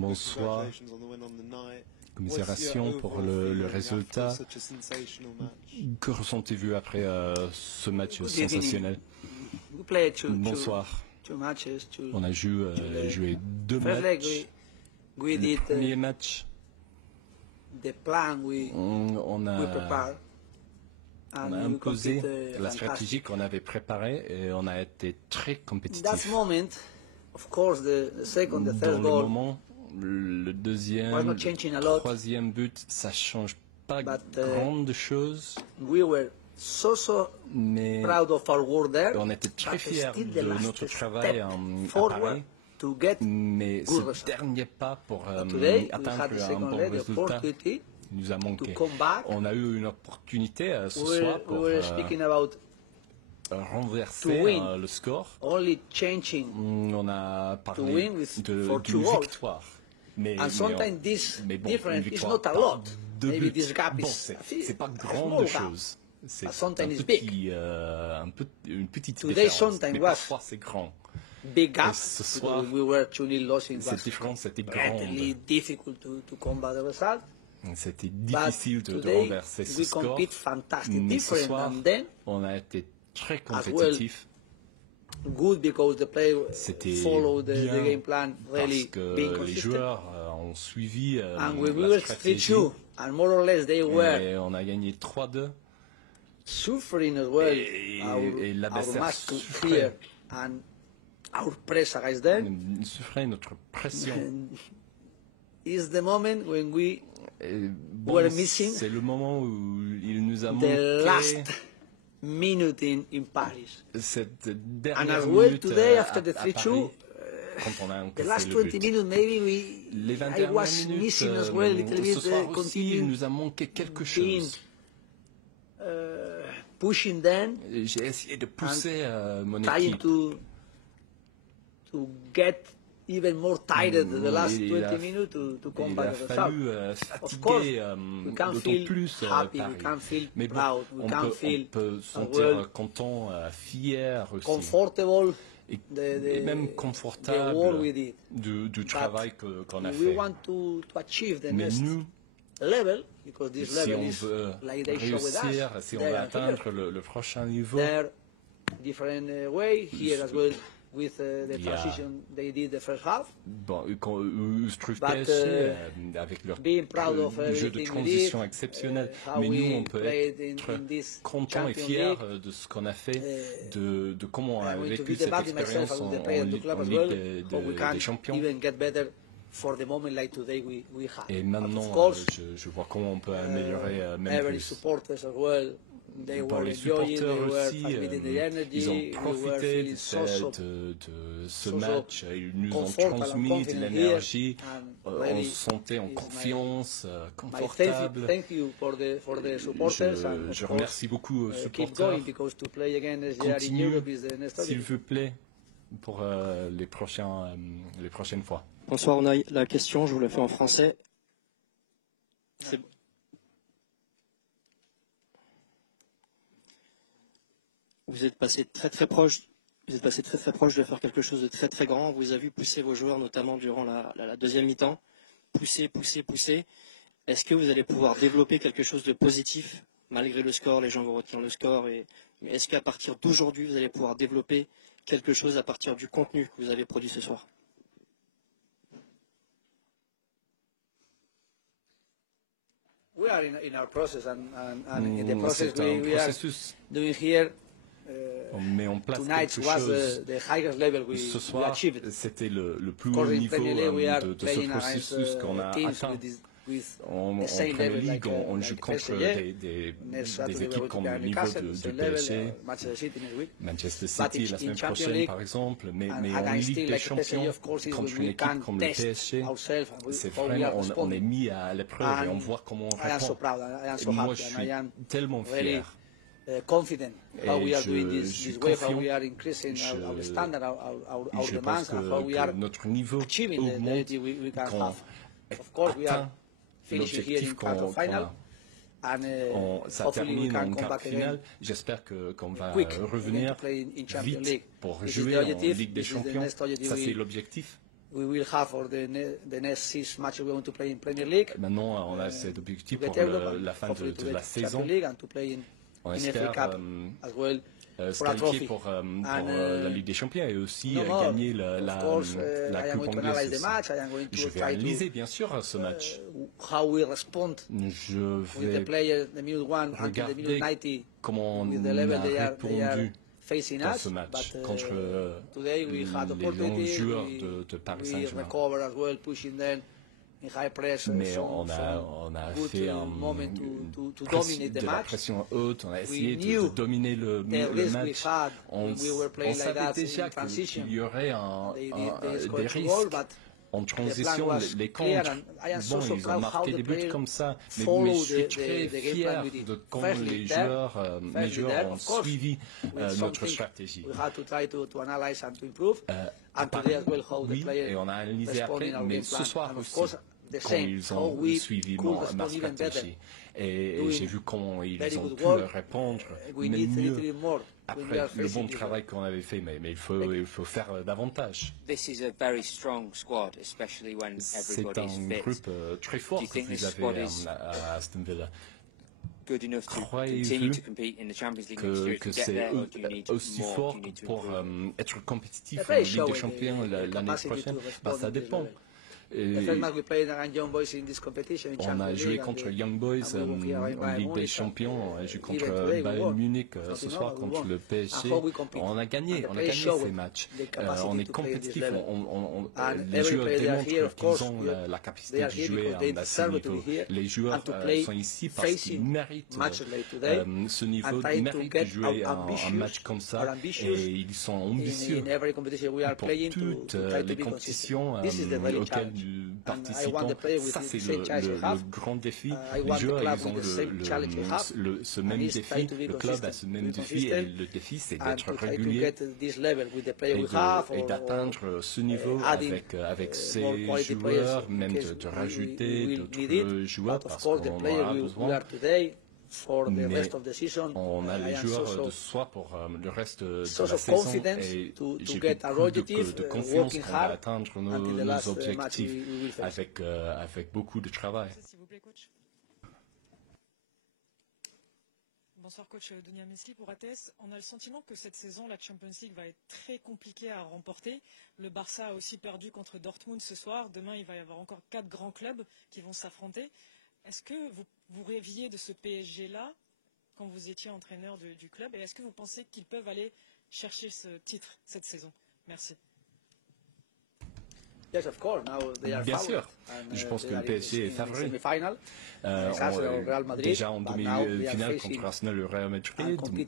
Bonsoir. Commisération pour le résultat. Que ressentez-vous après ce match sensationnel? Bonsoir. On a joué deux matchs. Le premier match, on a imposé la stratégie qu'on avait préparée et on a été très compétitif. Dans le moment, le deuxième, le troisième but, ça ne change pas grande chose. Mais on était très fiers de notre travail à Paris. Mais ce dernier pas pour atteindre un bon résultat nous a manqué. On a eu une opportunité ce soir pour renverser le score. On a parlé d'une victoire. Mais bon, une victoire par deux buts. Bon, c'est pas grande chose. C'est une petite différence. Mais parfois, c'est grand. Et ce soir, cette différence était grande. C'était difficile de renverser ce score. Mais ce soir, on a été très compétitif. C'était bien parce que les joueurs ont suivi la stratégie et on a gagné 3-2 et l'adversaire souffrait. Souffrait notre pression. Bon, c'est le moment où il nous a manqué cette dernière minute à Paris, quand on a encaissé le but. Les 20 dernières minutes, ce soir aussi, il nous a manqué quelque chose. J'ai essayé de pousser mon équipe. Il a fallu fatiguer d'autant plus Paris. Mais bon, on peut se sentir content, fier aussi. Et même confortable du travail qu'on a fait. Mais nous, si on veut réussir, si on veut atteindre le prochain niveau, je trouve PSG avec leur jeu de transition exceptionnel. Mais nous, on peut être content et fier de ce qu'on a fait, de comment on a vécu cette expérience en Ligue des Champions. Et maintenant, je vois comment on peut améliorer même plus. Pour les supporters aussi, ils ont profité de ce match, ils nous ont transmis de l'énergie, on se sentait en confiance, confortable. Je remercie beaucoup aux supporters. Continuez, s'il vous plaît, pour les prochaines fois. Bonsoir Unai, la question, je vous la fais en français. Vous êtes passé très proche de faire quelque chose de très grand. On vous a vu pousser vos joueurs, notamment durant la deuxième mi-temps. Pousser. Est-ce que vous allez pouvoir développer quelque chose de positif, malgré le score, les gens vont retenir le score, mais est-ce qu'à partir d'aujourd'hui, vous allez pouvoir développer quelque chose à partir du contenu que vous avez produit ce soir? We are in our process and in the process we are doing here. On met en place quelque chose. Ce soir, c'était le plus haut niveau de ce processus qu'on a atteint. En Premier League, on joue contre des équipes comme le niveau du PSG, Manchester City la semaine prochaine par exemple, mais en Ligue des Champions, contre une équipe comme le PSG, c'est vraiment, on est mis à l'épreuve et on voit comment on répond. Et moi, je suis tellement fier. Confident how we are doing this work, how we are increasing our standard, our demands, and how we are achieving the we can have. Of course, we are finishing here in quarter final. ça termine en quart finale. J'espère qu'on va revenir vite pour jouer en Ligue des Champions. Ça, c'est l'objectif. Maintenant, on a cet objectif pour la fin de la saison. On espère se qualifier pour la Ligue des Champions et aussi gagner la Coupe anglaise. Je vais analyser bien sûr ce match. Je vais regarder comment on a répondu dans ce match contre les bons joueurs de Paris Saint-Germain. Mais on a fait de la pression haute, on a essayé de dominer le match. On savait déjà qu'il y aurait des risques. En transition, les contres, bon, ils ont marqué des buts comme ça, mais je suis très fier de comment mes joueurs ont suivi notre stratégie. Oui, et on a analysé après, mais ce soir aussi, quand ils ont suivi ma stratégie. Et j'ai vu comment ils ont pu répondre, même mieux. Après le bon travail qu'on avait fait, mais il faut faire davantage. C'est un groupe très fort que vous avez à Aston Villa. Croyez-vous que c'est aussi fort pour être compétitif en Ligue des Champions l'année prochaine? Ça dépend. On a joué contre Young Boys en Ligue des Champions, on a joué contre Bayern Munich ce soir contre le PSG. On a gagné ces matchs. On est compétitif. Les joueurs démontrent qu'ils ont la capacité de jouer à ce niveau. Les joueurs sont ici parce qu'ils méritent ce niveau, ils méritent de jouer un match comme ça et ils sont ambitieux pour toutes les compétitions auxquelles participants. Ça, c'est le grand défi. Les joueurs, ils ont ce même défi. Le club a ce même défi. Et le défi, c'est d'être régulier et d'atteindre ce niveau avec ces joueurs, même de rajouter d'autres joueurs parce qu'on en a besoin. Mais on a les joueurs de soi pour le reste de la saison et j'ai beaucoup de confiance qu'on va atteindre nos objectifs avec beaucoup de travail. S'il vous plaît, coach. Bonsoir coach, Dunia Mesli pour ATS. On a le sentiment que cette saison, la Champions League va être très compliquée à remporter. Le Barça a aussi perdu contre Dortmund ce soir. Demain, il va y avoir encore 4 grands clubs qui vont s'affronter. Est-ce que vous rêviez de ce PSG-là quand vous étiez entraîneur du club et est-ce que vous pensez qu'ils peuvent aller chercher ce titre cette saison? Merci. Bien sûr, je pense que le PSG est favori. Déjà en demi-finale contre Arsenal et le Real Madrid, mais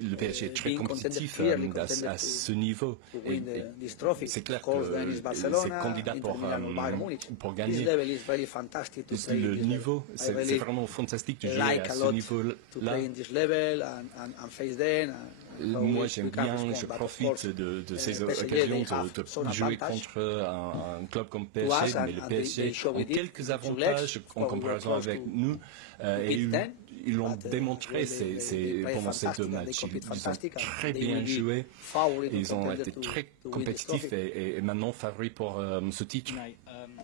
le PSG est très compétitif à ce niveau. C'est clair que c'est candidat pour gagner. Le niveau, c'est vraiment fantastique de jouer à ce niveau-là. Moi, j'aime bien, je profite de ces occasions de jouer contre un club comme PSG, mais le PSG a quelques avantages en comparaison avec nous. Et ils l'ont démontré pendant ces 2 matchs. Ils ont très bien joué, ils ont été très compétitifs et maintenant favoris pour ce titre.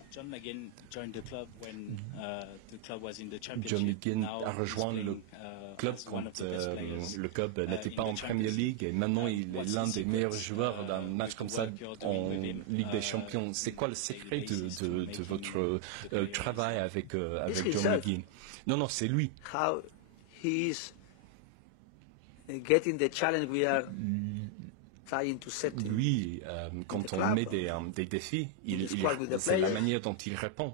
John McGinn a rejoint le club quand le club n'était pas en Premier League et maintenant il est l'un des meilleurs joueurs d'un match comme ça en Ligue des Champions. C'est quoi le secret de votre travail avec John McGinn? Non, c'est lui. Lui, quand on met des défis, c'est la manière dont il répond.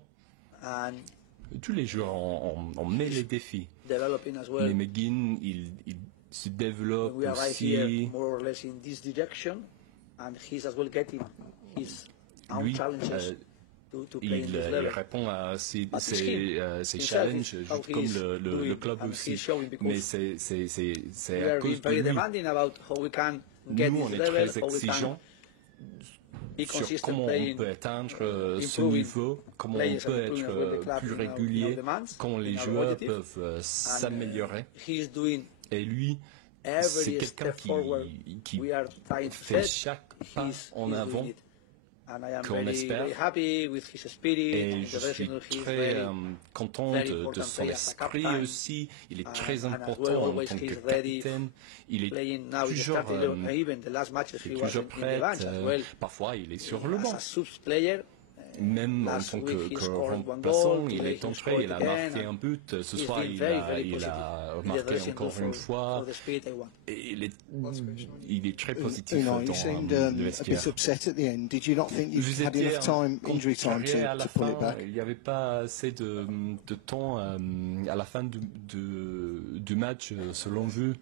Tous les joueurs, on met les défis. Mais McGinn, il se développe aussi. Lui, il répond à ses challenges, comme le club aussi. Mais c'est à cause de lui. Nous, on est très exigeants. sur comment on peut atteindre ce niveau, comment on peut être plus régulier, comment les joueurs peuvent s'améliorer. Et lui, c'est quelqu'un qui fait chaque pas en avant qu'on espère. Et je suis très content de son esprit aussi. Il est très important en tant que capitaine. Il est toujours prêt. Parfois, il est sur le banc. Même en tant que remplaçant, il est entré, il a marqué un but. Ce soir, il a marqué encore une fois. Et il est très positif dans le vestiaire. Vous étiez contrarié à la fin. Il n'y avait pas assez de temps à la fin du match, selon vous.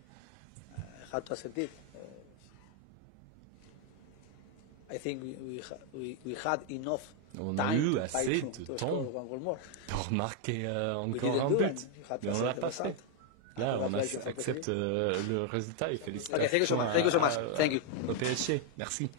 On a eu assez de temps pour marquer encore un but, mais on ne l'a pas fait. Là, on accepte le résultat et félicitations au PSG. Merci.